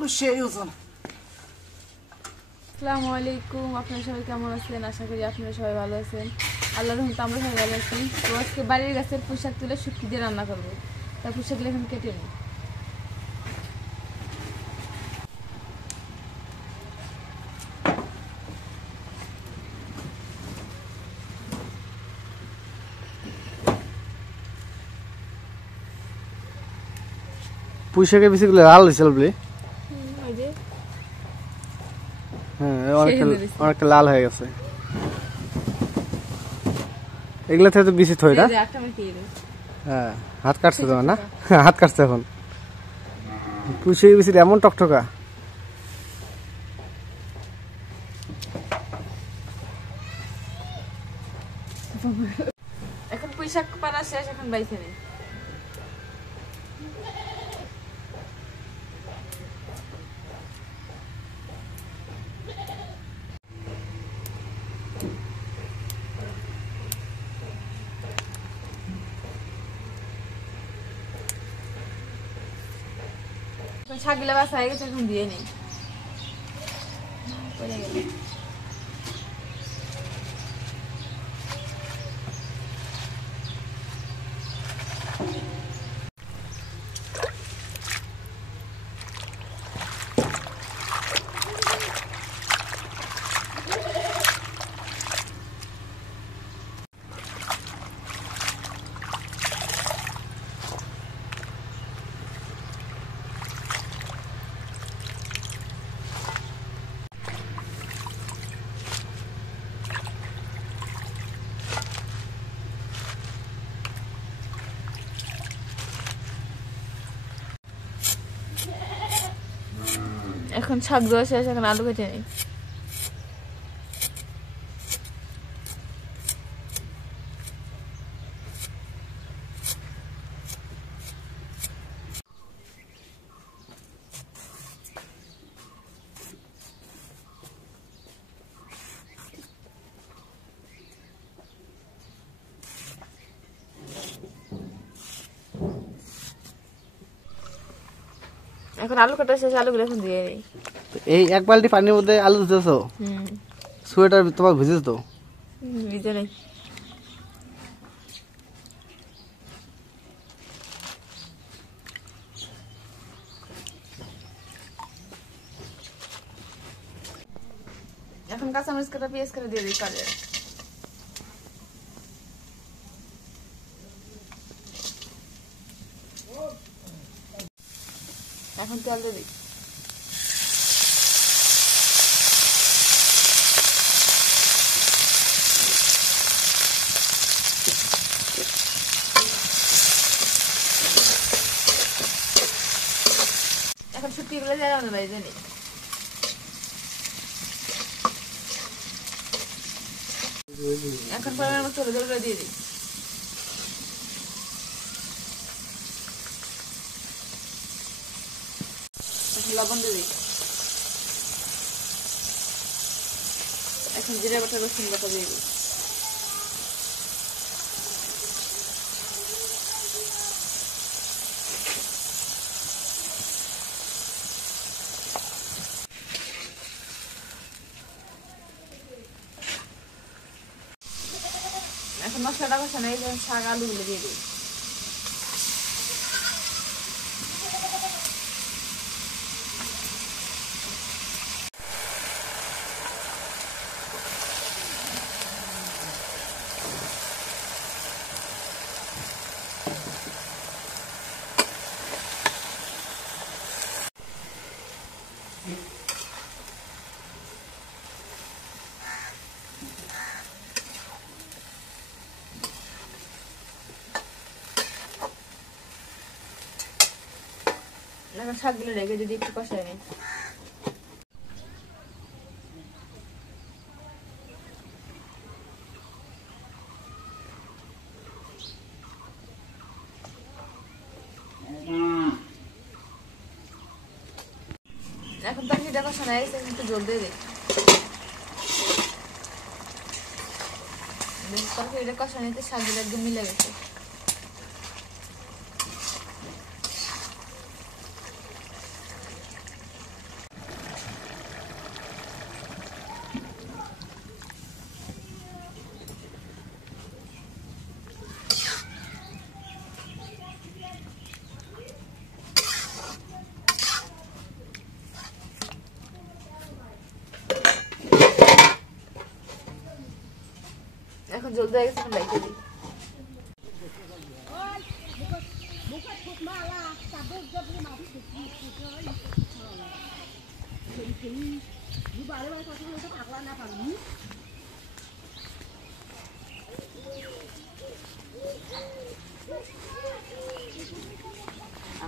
শাকগুলো সেই ওজন। আসসালামু আলাইকুম, আপনারা সবাই কেমন আছেন? আশা করি আপনারা সবাই ভালো আছেন। আল্লাহর রহমতে আমরা সবাই ভালো আছি। তো আজকে বাড়ির গাছের পুঁই শাক তুলে শুটকি দিয়ে রান্না করবো। তা পুঁই শাকগুলো এখন কেটে নিই। পুঁই শাকের বেশিগুলো লাল হয়েছিল বলে হ্যাঁ অনেকটা লাল হয়ে গেছে। এগুলো থেকে তো বেশি থই না। হ্যাঁ হাত কাটছে তোমার না? হাত কাটছে এখন। পুঁই শাকের বেশি এমন টকটকা। এখন পুঁই শাক পাড়া শেষ, এখন বাইছে নেই। শাকগুলা বাছা হয়ে গেছে, এখন দিয়ে নেই। এখন শাক দেওয়া শেষ, এখন আলু কেটে নেই। এখন আলু কাটা শেষ, আলুগুলো এখন দিয়ে নেই। এই এক বালতি পানির মধ্যে আলু দিতেছো? সোয়েটার তোমার ভিজেছ তো? ভিজে নেই। এখন কাঁচামরিচ কাটা পেঁয়াজ কাটা দিয়ে দিই কাজে। এখন তেল দিয়ে দিই। এখন শুটকিগুলো দিয়ে রান্না বাইরে নিই। এখন পরিমাণ মতো হলুদ দিয়ে দিই। লবণ দিয়ে দিই। এখন জিরা বাটা রসুন বাটা দিয়ে দিই। এখন মশলাটা কষানো এই শাক আলুগুলো দিয়ে দিই। এখন শাকগুলো রেখে যদি একটু কষাই নিই। এখন তরকারিটা কষানো হয়ে গেছে, একটু জল দিয়ে দিই। তরকারিটা কষানোতে শাকগুলো একদম মিলে গেছে। এখন জলদি হয়ে গেছে, বাইকে দিই।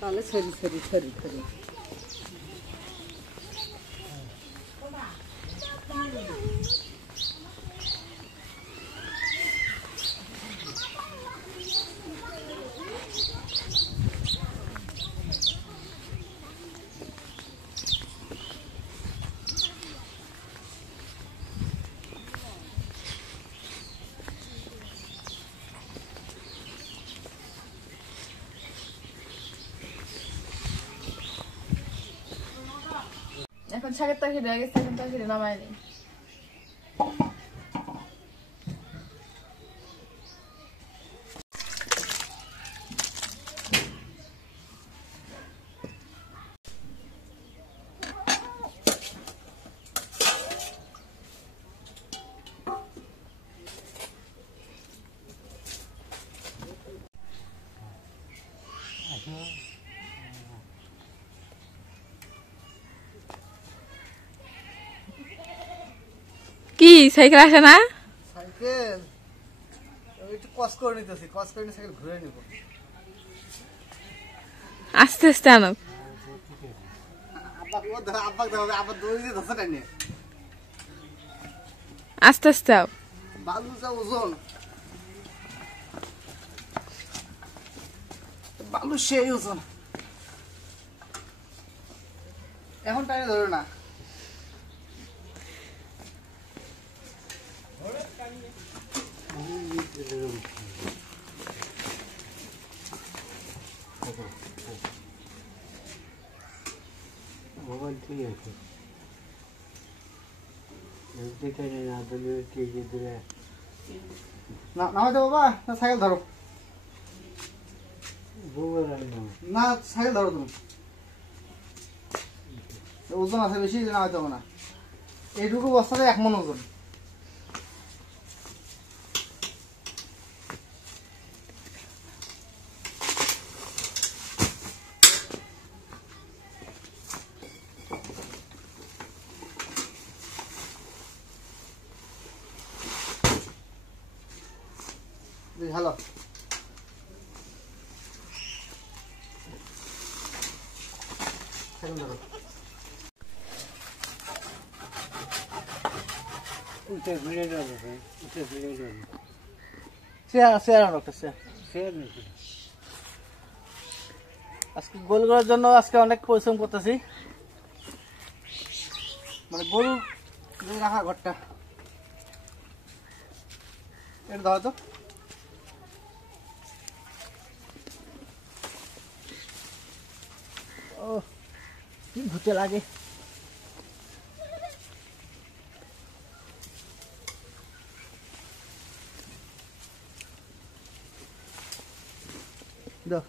তাহলে সরি সরি সরি সরি এখন শাকের তরকারি হয়ে গেছে, এখন তরকারি নামায় নিই। কি সাইকেল আসে না? সাইকেল একটু কস করে নিতেছি, কস করে সাইকেল ঘুরে নিব। আস্তে আস্তে আনো। আস্তে আস্তে আও। বালু যা ওজন, বালু সেই ওজন। এখন টাইমে ধরো না। মোবাইল ঠিক আছে, না নামাইতে বাবা, না সাইকেল ধরো, না সাইকেল ধরো তুমি। ওজন আছে বেশি, নামাইতে হবে না। এইটুকু বস্তাতে 1 মণ ওজন। হ্যালো, উঠে ফিরে যাবে, উঠে ফিরে যাবে। আজকে গোল করার জন্য আজকে অনেক পরিশ্রম করতেছি, মানে গরু রাখা ঘরটা। এটা ধরো তো, ও কি ভূতে লাগে। দাও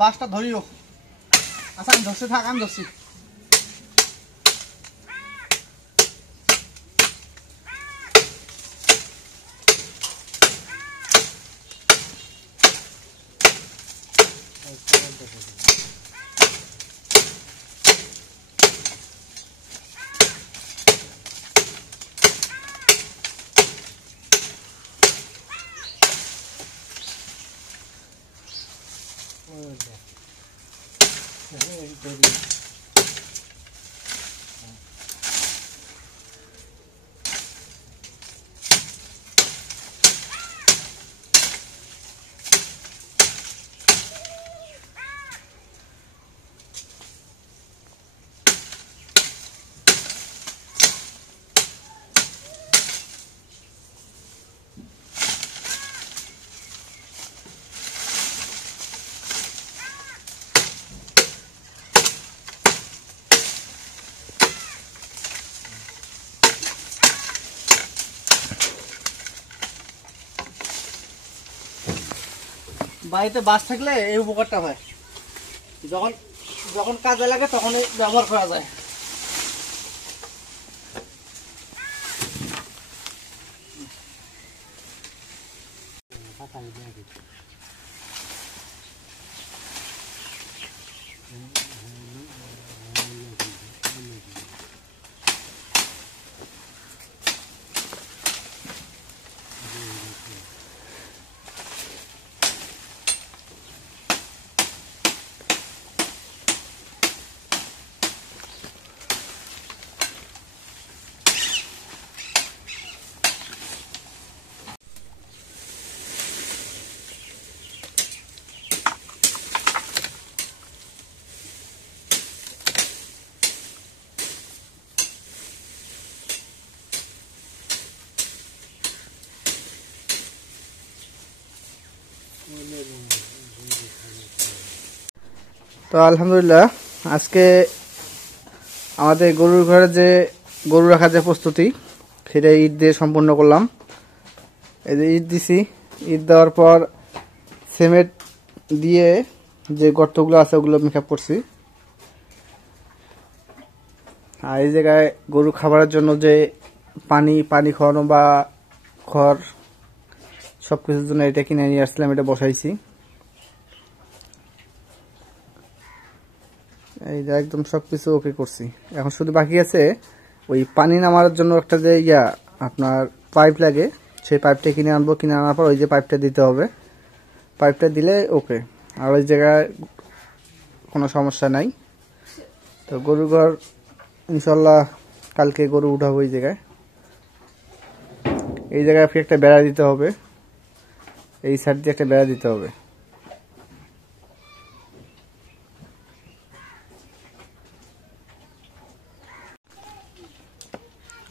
বাসটা ধরিও। আচ্ছা আমি ধরছি, থাক আমি ধরছি। বাড়িতে বাস থাকলে এই উপকারটা হয়, যখন যখন কাজে লাগে তখনই ব্যবহার করা যায়। তো আলহামদুলিল্লাহ আজকে আমাদের গরুর ঘরে যে গরু রাখার যে প্রস্তুতি সেটা ঈদ দিয়ে সম্পূর্ণ করলাম। এই যে ঈদ দিছি, ঈদ দেওয়ার পর সিমেন্ট দিয়ে যে গর্তগুলো আছে ওগুলো মেকআপ করছি। আর এই জায়গায় গরু খাবারের জন্য যে পানি খাওয়ানো বা খড় সবকিছুর জন্য এটা কিনে নিয়ে আসলাম, এটা বসাইছি। এই যে একদম সবকিছু ওকে করছি। এখন শুধু বাকি আছে ওই পানি নামার জন্য একটা যে আপনার পাইপ লাগে, সেই পাইপটা কিনে আনবো। কিনে আনার পর ওই যে পাইপটা দিতে হবে, পাইপটা দিলে ওকে। আর ওই জায়গায় কোনো সমস্যা নাই। তো গরুর ঘর ইনশাল্লাহ কালকে গরু উঠাবো এই জায়গায়। এই জায়গায় একটা বেড়া দিতে হবে, এই সাইড দিয়ে একটা বেড়া দিতে হবে।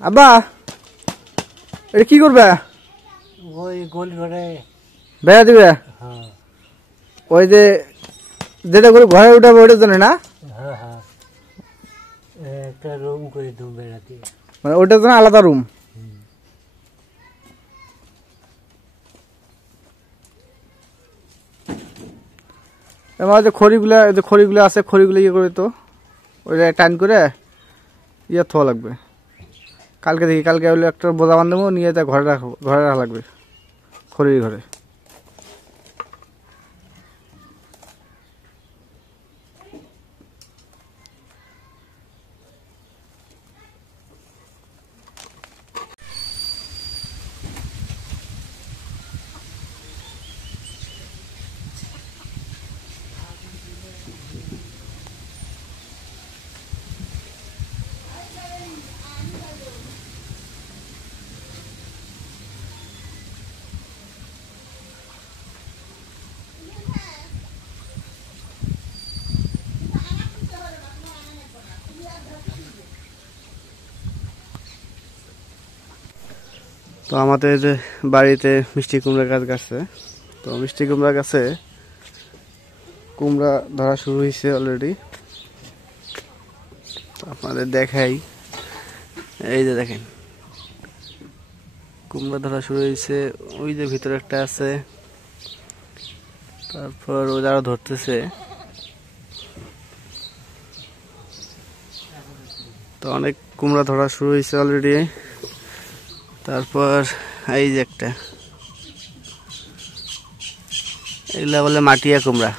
আব্বা এটা কি করবে? ওই গোল ঘরে বেড়া দিবে? হ্যাঁ ওই যে যেটা করে ঘরে উঠাবো ওটার জন্য না? হ্যাঁ হ্যাঁ, একটা রুম করে দেবো বেড়াতে। মানে ওটার জন্য আলাদা রুম? আমার যে খড়িগুলো আছে, খড়িগুলো ইয়ে করে তো ওইটা টাইন করে ইয়ে থোয়া লাগবে। কালকে দেখি, কালকে হলে একটা বোঝা বান্ধবো নিয়ে তা ঘরে রাখা লাগবে, খড়ির ঘরে। তো আমাদের বাড়িতে মিষ্টি কুমড়া গাছ গাছে, তো মিষ্টি কুমড়া গাছে কুমড়া ধরা শুরু হয়েছে অলরেডি। আপনাদের দেখাই, এই যে দেখেন কুমড়া ধরা শুরু হয়েছে। ওই যে ভিতরে একটা আছে, তারপর ও যারা ধরতেছে। তো অনেক কুমড়া ধরা শুরু হয়েছে অলরেডি। তারপর এই যে একটা, এগুলা বলে মাটিয়া কুমড়া,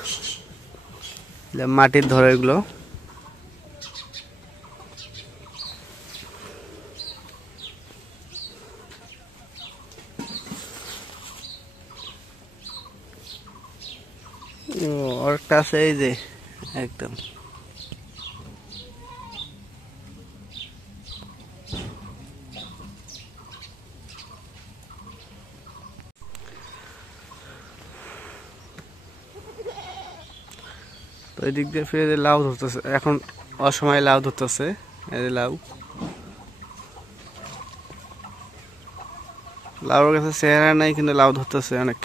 মাটির ধরে এগুলো। আরেকটা আছে এই যে একদম। তো এই দিক দিয়ে ফিরে লাউ ধরতেছে, এখন অসময়ে লাউ ধরতেছে। এই যে লাউর কাছে চেহারা নাই, কিন্তু লাউ ধরতেছে অনেক।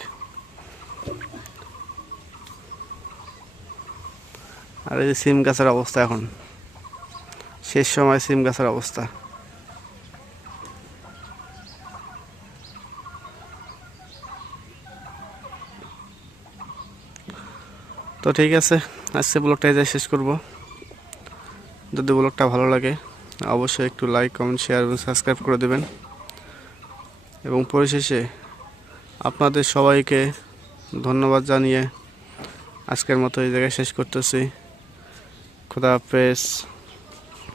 আর এই যে সিম গাছের অবস্থা, এখন শেষ সময় সিম গাছের অবস্থা। তো ঠিক আছে, আজকে ব্লগটা এই শেষ করব। যদি ব্লগটা ভালো লাগে অবশ্যই একটু লাইক, কমেন্ট, শেয়ার এবং সাবস্ক্রাইব করে দেবেন। এবং পরিশেষে আপনাদের সবাইকে ধন্যবাদ জানিয়ে আজকের মতো এই জায়গায় শেষ করতেছি। খোদা হাফেজ।